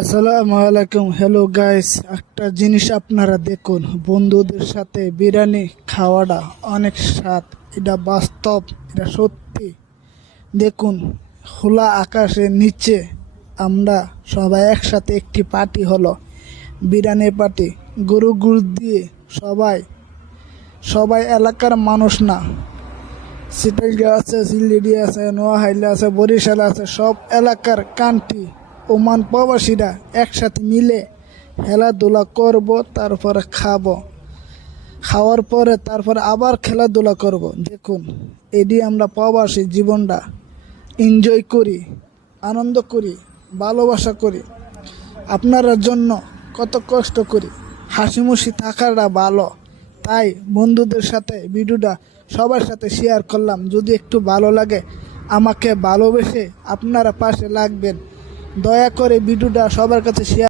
আসসালামু আলাইকুম। Hello guys, একটা জিনিস আপনারা দেখুন, বন্ধুদের সাথে বিরিয়ানি খাওয়াটা অনেক স্বাদ। এটা বাস্তব, এটা সত্যি। দেখুন, খোলা আকাশের নিচে আমরা সবাই একসাথে একটি পার্টি হলো, বিরিয়ানি পার্টি। গরু গুড় দিয়ে সবাই সবাই এলাকার মানুষ না, সিটাইলগা আছে, সিলেটি আছে, নোয়াখালী আছে, বরিশাল আছে, সব এলাকার কান্ট্রি ওমান প্রবাসীরা একসাথে মিলে খেলাধুলা করব, তারপরে খাবো, খাওয়ার পরে তারপরে আবার খেলাধুলা করব। দেখুন, এটি আমরা প্রবাসী জীবনটা এনজয় করি, আনন্দ করি, ভালোবাসা করি। আপনার জন্য কত কষ্ট করি, হাসিমুখি থাকাটা ভালো। তাই বন্ধুদের সাথে ভিডিওটা সবার সাথে শেয়ার করলাম। যদি একটু ভালো লাগে, আমাকে ভালোবেসে আপনারা পাশে লাগবেন। দয়া করে ভিডিওটা সবার কাছে শেয়ার